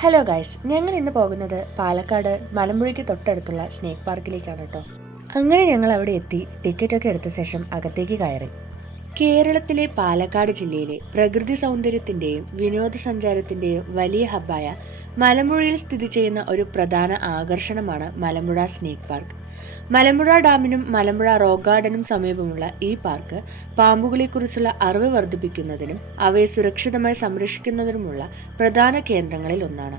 Hello guys, ഞങ്ങൾ ഇന്ന് പോകുന്നത് പാലക്കാട് മലമ്പുഴയ്ക്ക് തൊട്ടടുത്തുള്ള സ്നേക്ക് പാർക്കിലേക്കാണ് കേട്ടോ. അങ്ങനെ ഞങ്ങൾ അവിടെ എത്തി ടിക്കറ്റൊക്കെ എടുത്ത ശേഷം അകത്തേക്ക് കയറി. കേരളത്തിലെ പാലക്കാട് ജില്ലയിലെ പ്രകൃതി സൗന്ദര്യത്തിൻ്റെയും വിനോദസഞ്ചാരത്തിൻ്റെയും വലിയ ഹബ്ബായ മലമ്പുഴയിൽ സ്ഥിതി ചെയ്യുന്ന ഒരു പ്രധാന ആകർഷണമാണ് മലമ്പുഴ സ്നേക്ക് പാർക്ക്. മലമ്പുഴ ഡാമിനും മലമ്പുഴ റോക്ക് ഗാർഡനും സമീപമുള്ള ഈ പാർക്ക് പാമ്പുകളെക്കുറിച്ചുള്ള അറിവ് വർദ്ധിപ്പിക്കുന്നതിനും അവയെ സുരക്ഷിതമായി സംരക്ഷിക്കുന്നതിനുമുള്ള പ്രധാന കേന്ദ്രങ്ങളിൽ ഒന്നാണ്.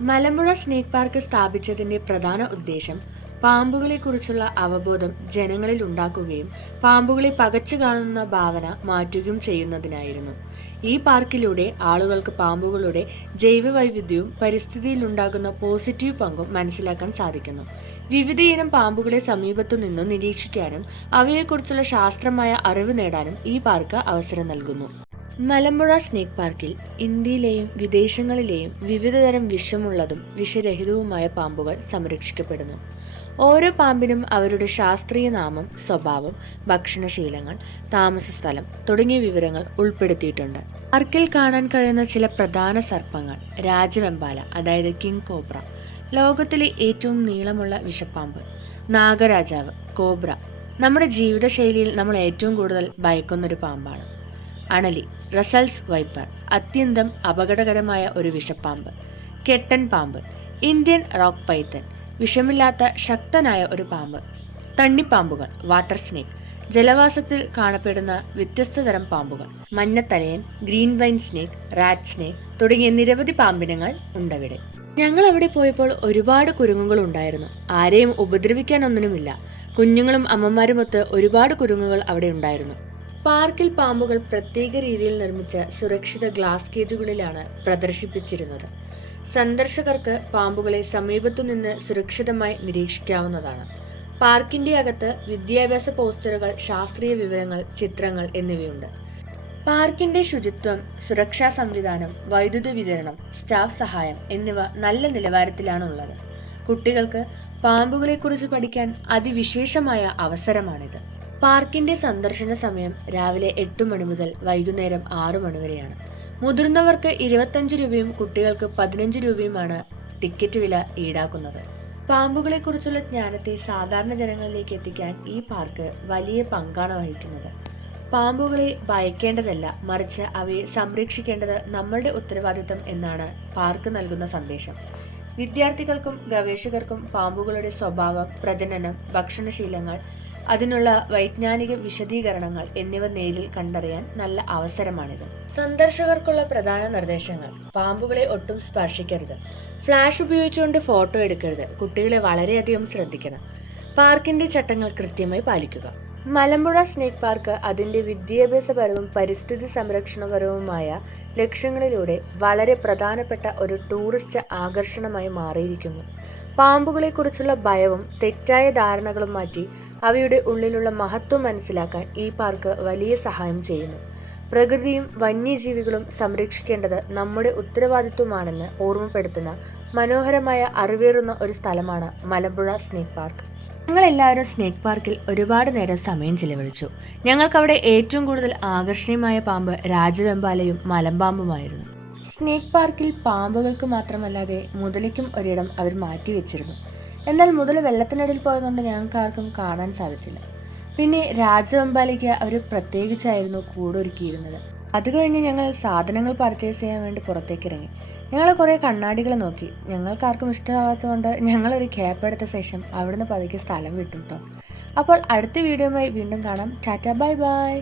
മലമ്പുഴ സ്നേക്ക് പാർക്ക് സ്ഥാപിച്ചതിന്റെ പ്രധാന ഉദ്ദേശം പാമ്പുകളെക്കുറിച്ചുള്ള അവബോധം ജനങ്ങളിൽ ഉണ്ടാക്കുകയും പാമ്പുകളെ പകച്ചു കാണുന്ന ഭാവന മാറ്റുകയും ചെയ്യുന്നതിനായിരുന്നു. ഈ പാർക്കിലൂടെ ആളുകൾക്ക് പാമ്പുകളുടെ ജൈവവൈവിധ്യവും പരിസ്ഥിതിയിലുണ്ടാകുന്ന പോസിറ്റീവ് പങ്കും മനസ്സിലാക്കാൻ സാധിക്കുന്നു. വിവിധയിനം പാമ്പുകളെ സമീപത്തു നിന്നും നിരീക്ഷിക്കാനും അവയെക്കുറിച്ചുള്ള ശാസ്ത്രമായ അറിവ് നേടാനും ഈ പാർക്ക് അവസരം നൽകുന്നു. മലമ്പുഴ സ്നേക്ക് പാർക്കിൽ ഇന്ത്യയിലെയും വിദേശങ്ങളിലെയും വിവിധതരം വിഷമുള്ളതും വിഷരഹിതവുമായ പാമ്പുകൾ സംരക്ഷിക്കപ്പെടുന്നു. ഓരോ പാമ്പിനും അവരുടെ ശാസ്ത്രീയ നാമം, സ്വഭാവം, ഭക്ഷണശീലങ്ങൾ, താമസസ്ഥലം തുടങ്ങിയ വിവരങ്ങൾ ഉൾപ്പെടുത്തിയിട്ടുണ്ട്. പാർക്കിൽ കാണാൻ കഴിയുന്ന ചില പ്രധാന സർപ്പങ്ങൾ: രാജവെമ്പാല അതായത് കിങ് കോബ്ര, ലോകത്തിലെ ഏറ്റവും നീളമുള്ള വിഷപ്പാമ്പ്; നാഗരാജാവ് കോബ്ര, നമ്മുടെ ജീവിതശൈലിയിൽ നമ്മൾ ഏറ്റവും കൂടുതൽ ഭയക്കുന്നൊരു പാമ്പാണ്; അണലി റസൽസ് വൈപ്പർ, അത്യന്തം അപകടകരമായ ഒരു വിഷപ്പാമ്പ്; കെട്ടൻ പാമ്പ്, ഇന്ത്യൻ റോക്ക് പൈത്തൺ, വിഷമില്ലാത്ത ശക്തനായ ഒരു പാമ്പ്; തണ്ണിപ്പാമ്പുകൾ വാട്ടർ സ്നേക്ക്, ജലവാസത്തിൽ കാണപ്പെടുന്ന വ്യത്യസ്ത തരം പാമ്പുകൾ; മഞ്ഞത്തലയൻ, green vine snake, rat snake തുടങ്ങിയ നിരവധി പാമ്പിനങ്ങൾ ഉണ്ടവിടെ. ഞങ്ങൾ അവിടെ പോയപ്പോൾ ഒരുപാട് കുരുങ്ങുകൾ ഉണ്ടായിരുന്നു. ആരെയും ഉപദ്രവിക്കാനൊന്നിനുമില്ല. കുഞ്ഞുങ്ങളും അമ്മമാരുമൊത്ത് ഒരുപാട് കുരുങ്ങുകൾ അവിടെ ഉണ്ടായിരുന്നു. പാർക്കിൽ പാമ്പുകൾ പ്രത്യേക രീതിയിൽ നിർമ്മിച്ച സുരക്ഷിത ഗ്ലാസ് കേജുകളിലാണ് പ്രദർശിപ്പിച്ചിരുന്നത്. സന്ദർശകർക്ക് പാമ്പുകളെ സമീപത്തു നിന്ന് സുരക്ഷിതമായി നിരീക്ഷിക്കാവുന്നതാണ്. പാർക്കിന്റെ അകത്ത് വിദ്യാഭ്യാസ പോസ്റ്ററുകൾ, ശാസ്ത്രീയ വിവരങ്ങൾ, ചിത്രങ്ങൾ എന്നിവയുണ്ട്. പാർക്കിന്റെ ശുചിത്വം, സുരക്ഷാ സംവിധാനം, വൈദ്യുതി വിതരണം, സ്റ്റാഫ് സഹായം എന്നിവ നല്ല നിലവാരത്തിലാണ് ഉള്ളത്. കുട്ടികൾക്ക് പാമ്പുകളെക്കുറിച്ച് പഠിക്കാൻ അതിവിശേഷമായ അവസരമാണിത്. പാർക്കിന്റെ സന്ദർശന സമയം രാവിലെ 8 മണി മുതൽ വൈകുന്നേരം 6 മണി വരെയാണ്. മുതിർന്നവർക്ക് 25 രൂപയും കുട്ടികൾക്ക് 15 രൂപയുമാണ് ടിക്കറ്റ് വില ഈടാക്കുന്നത്. പാമ്പുകളെക്കുറിച്ചുള്ള ജ്ഞാനത്തെ സാധാരണ ജനങ്ങളിലേക്ക് എത്തിക്കാൻ ഈ പാർക്ക് വലിയ പങ്കാണ് വഹിക്കുന്നത്. പാമ്പുകളെ ഭയക്കേണ്ടതല്ല, മറിച്ച് അവയെ സംരക്ഷിക്കേണ്ടത് നമ്മളുടെ ഉത്തരവാദിത്തം എന്നാണ് പാർക്ക് നൽകുന്ന സന്ദേശം. വിദ്യാർത്ഥികൾക്കും ഗവേഷകർക്കും പാമ്പുകളുടെ സ്വഭാവം, പ്രജനനം, ഭക്ഷണശീലങ്ങൾ, അതിനുള്ള വൈജ്ഞാനിക വിശദീകരണങ്ങൾ എന്നിവ നേരിൽ കണ്ടറിയാൻ നല്ല അവസരമാണിത്. സന്ദർശകർക്കുള്ള പ്രധാന നിർദ്ദേശങ്ങൾ: പാമ്പുകളെ ഒട്ടും സ്പർശിക്കരുത്, ഫ്ലാഷ് ഉപയോഗിച്ചുകൊണ്ട് ഫോട്ടോ എടുക്കരുത്, കുട്ടികളെ വളരെയധികം ശ്രദ്ധിക്കണം, പാർക്കിന്റെ ചട്ടങ്ങൾ കൃത്യമായി പാലിക്കുക. മലമ്പുഴ സ്നേക്ക് പാർക്ക് അതിന്റെ വിദ്യാഭ്യാസപരവും പരിസ്ഥിതി സംരക്ഷണപരവുമായ ലക്ഷ്യങ്ങളിലൂടെ വളരെ പ്രധാനപ്പെട്ട ഒരു ടൂറിസ്റ്റ് ആകർഷണമായി മാറിയിരിക്കുന്നു. പാമ്പുകളെക്കുറിച്ചുള്ള ഭയവും തെറ്റായ ധാരണകളും മാറ്റി അവയുടെ ഉള്ളിലുള്ള മഹത്വം മനസ്സിലാക്കാൻ ഈ പാർക്ക് വലിയ സഹായം ചെയ്യുന്നു. പ്രകൃതിയും വന്യജീവികളും സംരക്ഷിക്കേണ്ടത് നമ്മുടെ ഉത്തരവാദിത്വമാണെന്ന് ഓർമ്മപ്പെടുത്തുന്ന മനോഹരമായ അറിവേറുന്ന ഒരു സ്ഥലമാണ് മലമ്പുഴ സ്നേക്ക് പാർക്ക്. ഞങ്ങളെല്ലാവരും സ്നേക്ക് പാർക്കിൽ ഒരുപാട് നേരം സമയം ചിലവഴിച്ചു. ഞങ്ങൾക്കവിടെ ഏറ്റവും കൂടുതൽ ആകർഷണീയമായ പാമ്പ് രാജവെമ്പാലയും മലമ്പാമ്പുമായിരുന്നു. സ്നേക്ക് പാർക്കിൽ പാമ്പുകൾക്ക് മാത്രമല്ലാതെ മുതലയ്ക്കും ഒരിടം അവർ മാറ്റിവെച്ചിരുന്നു. എന്നാൽ മുതൽ വെള്ളത്തിനടിയിൽ പോയതുകൊണ്ട് ഞങ്ങൾക്ക് ആർക്കും കാണാൻ സാധിച്ചില്ല. പിന്നെ രാജവെമ്പാലയ്ക്ക് അവർ പ്രത്യേകിച്ചായിരുന്നു കൂടൊരുക്കിയിരുന്നത്. അത് കഴിഞ്ഞ് ഞങ്ങൾ സാധനങ്ങൾ പർച്ചേസ് ചെയ്യാൻ വേണ്ടി പുറത്തേക്ക് ഇറങ്ങി. ഞങ്ങൾ കുറേ കണ്ണാടികൾ നോക്കി. ഞങ്ങൾക്കാർക്കും ഇഷ്ടമാവാത്തതുകൊണ്ട് ഞങ്ങളൊരു ക്യാപ്പ് എടുത്ത ശേഷം അവിടുന്ന് പതുക്കെ സ്ഥലം വിട്ടു കേട്ടോ. അപ്പോൾ അടുത്ത വീഡിയോയുമായി വീണ്ടും കാണാം. Tata, bye bye.